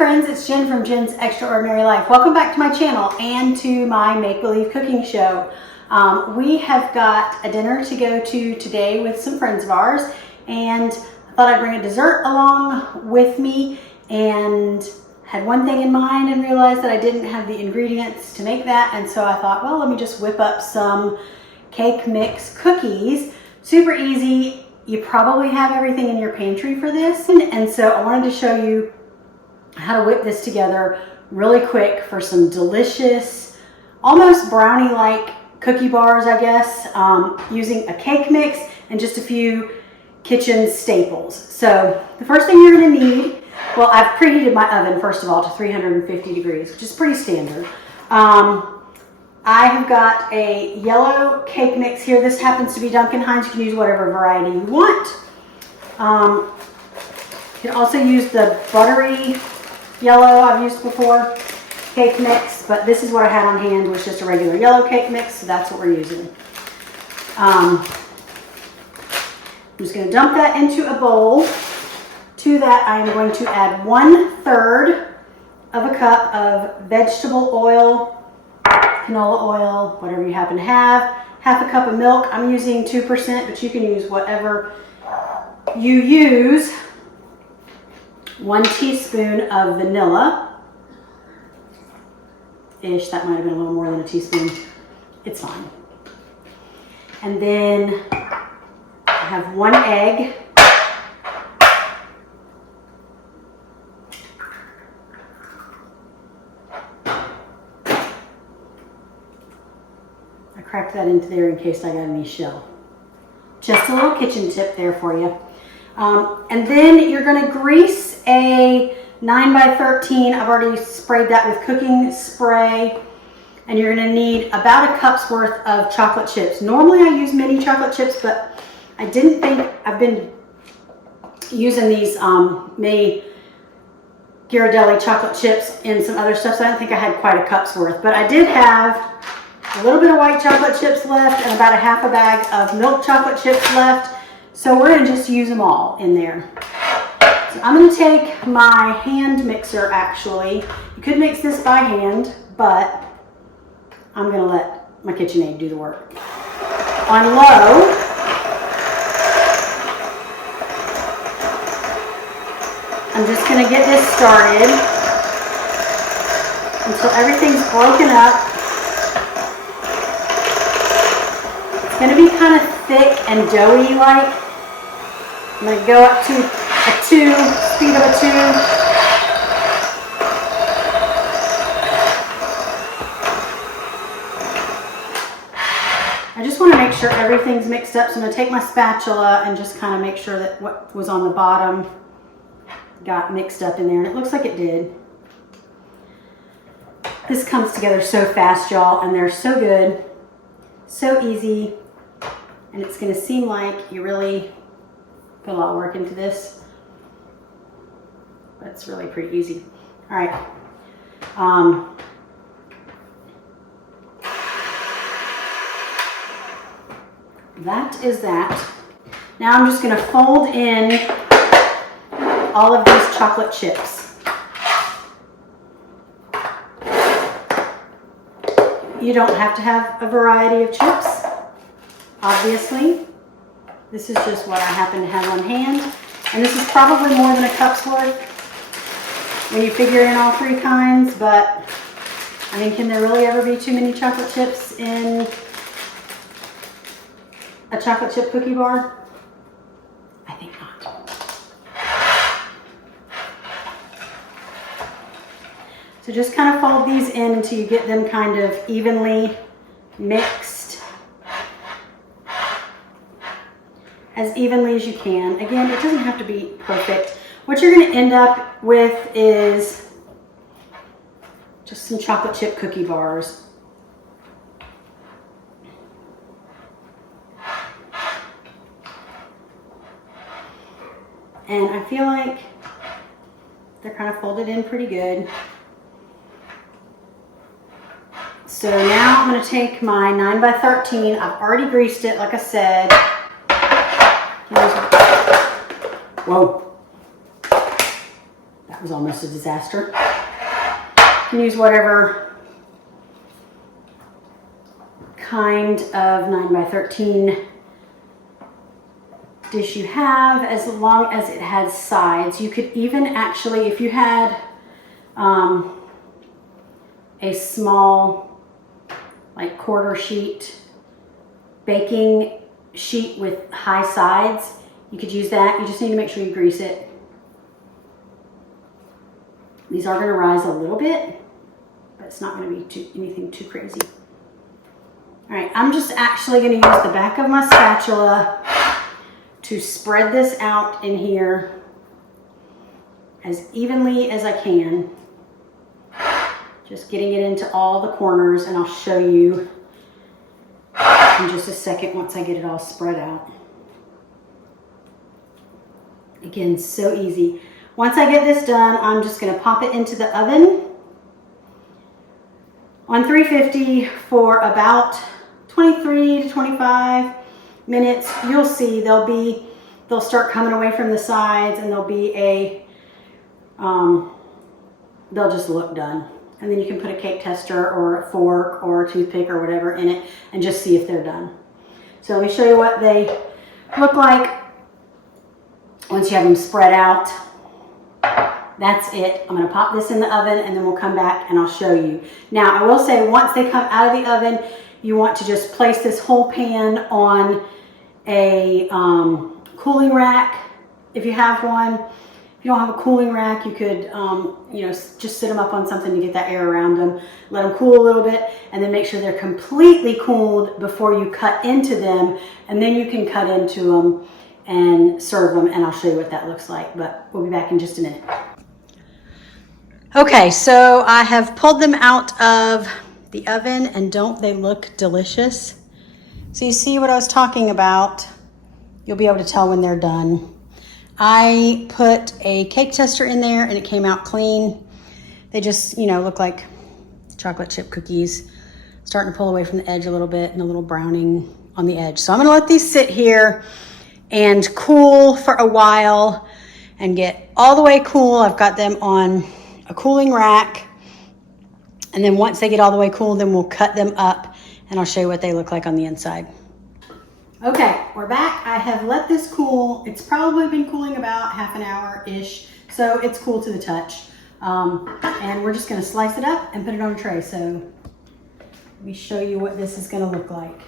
friends, it's Jen from Jen's Extraordinary Life. Welcome back to my channel and to my make-believe cooking show. We have got a dinner to go to today with some friends of ours, and I thought I'd bring a dessert along with me, and had one thing in mind and realized that I didn't have the ingredients to make that, and so I thought, well, let me just whip up some cake mix cookies. Super easy. You probably have everything in your pantry for this, and so I wanted to show you how to whip this together really quick for some delicious, almost brownie-like cookie bars, I guess, using a cake mix and just a few kitchen staples. So the first thing you're going to need, well, I've preheated my oven first of all to 350 degrees, which is pretty standard. I have got a yellow cake mix here. This happens to be Duncan Hines. You can use whatever variety you want. You can also use the buttery yellow I've used before cake mix, but this is what I had on hand, was just a regular yellow cake mix, so that's what we're using. I'm just going to dump that into a bowl. To that, I am going to add 1/3 of a cup of vegetable oil, canola oil, whatever you happen to have, half a cup of milk. I'm using 2%, but you can use whatever you use. 1 teaspoon of vanilla-ish. That might have been a little more than a teaspoon. It's fine. And then I have 1 egg. I cracked that into there in case I got any shell. Just a little kitchen tip there for you. And then you're going to grease a 9x13. I've already sprayed that with cooking spray. And you're going to need about a cup's worth of chocolate chips. Normally I use mini chocolate chips, but I didn't think, I've been using these mini Ghirardelli chocolate chips in some other stuff, so I don't think I had quite a cup's worth. But I did have a little bit of white chocolate chips left and about a half a bag of milk chocolate chips left. So we're going to just use them all in there. So I'm going to take my hand mixer, actually. You could mix this by hand, but I'm going to let my KitchenAid do the work. On low, I'm just going to get this started until everything's broken up. It's going to be kind of thick and doughy like. I'm going to go up to a 2, speed of a 2. I just want to make sure everything's mixed up, so I'm going to take my spatula and just kind of make sure that what was on the bottom got mixed up in there, and it looks like it did. This comes together so fast, y'all, and they're so good, so easy, and it's going to seem like you really put a lot of work into this, but it's really pretty easy. All right. That is that. Now I'm just going to fold in all of these chocolate chips. You don't have to have a variety of chips, obviously. This is just what I happen to have on hand. And this is probably more than a cup's worth when you figure in all 3 kinds, but I mean, can there really ever be too many chocolate chips in a chocolate chip cookie bar? I think not. So just kind of fold these in until you get them kind of evenly mixed. As evenly as you can. Again, it doesn't have to be perfect. What you're going to end up with is just some chocolate chip cookie bars. And I feel like they're kind of folded in pretty good. So now I'm going to take my 9x13. I've already greased it, like I said. Whoa. That it was almost a disaster. You can use whatever kind of 9x13 dish you have, as long as it has sides. You could even actually, if you had a small, like quarter sheet baking sheet with high sides, you could use that. You just need to make sure you grease it. These are going to rise a little bit, but it's not going to be anything too crazy. All right, I'm just actually going to use the back of my spatula to spread this out in here as evenly as I can. Just getting it into all the corners, and I'll show you in just a second once I get it all spread out. Again, so easy. Once I get this done, I'm just going to pop it into the oven on 350 for about 23 to 25 minutes. You'll see they'll start coming away from the sides, and there'll be they'll just look done. And then you can put a cake tester or a fork or a toothpick or whatever in it and just see if they're done. So let me show you what they look like once you have them spread out. That's it. I'm going to pop this in the oven, and then we'll come back and I'll show you. Now, I will say, once they come out of the oven, you want to just place this whole pan on a cooling rack if you have one. If you don't have a cooling rack, you could just sit them up on something to get that air around them. Let them cool a little bit, and then make sure they're completely cooled before you cut into them, and then you can cut into them and serve them, and I'll show you what that looks like, but we'll be back in just a minute. Okay, so I have pulled them out of the oven, and don't they look delicious? So you see what I was talking about. You'll be able to tell when they're done. I put a cake tester in there, and it came out clean. They just, look like chocolate chip cookies. Starting to pull away from the edge a little bit, and a little browning on the edge. So I'm gonna let these sit here and cool for a while and get all the way cool. I've got them on a cooling rack, and then once they get all the way cool, then we'll cut them up, and I'll show you what they look like on the inside. Okay, we're back. I have let this cool. It's probably been cooling about half an hour-ish, so it's cool to the touch. And we're just gonna slice it up and put it on a tray. So let me show you what this is gonna look like.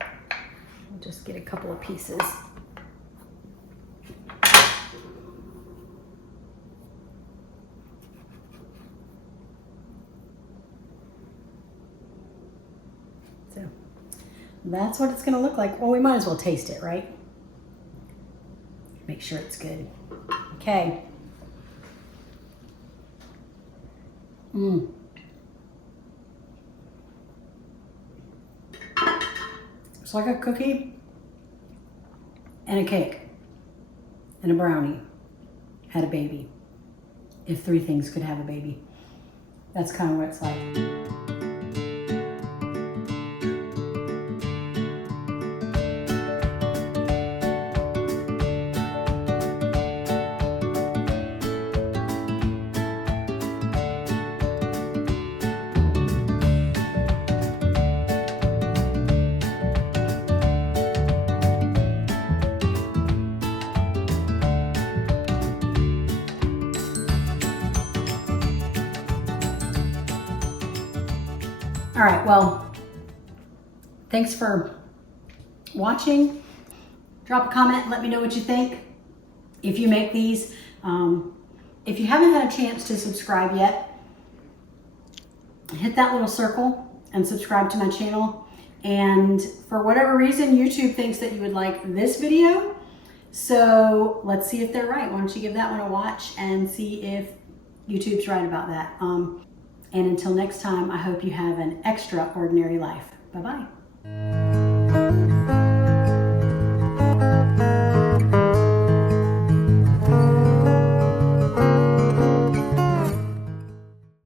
I'll just get a couple of pieces. So that's what it's going to look like. Well, we might as well taste it, right? Make sure it's good. Okay. It's like a cookie and a cake and a brownie had a baby. If three things could have a baby. That's kind of what it's like. All right, well, thanks for watching. Drop a comment, let me know what you think. If you make these, if you haven't had a chance to subscribe yet, hit that little circle and subscribe to my channel. And for whatever reason, YouTube thinks that you would like this video. So let's see if they're right. Why don't you give that one a watch and see if YouTube's right about that. And until next time, I hope you have an extraordinary life. Bye-bye.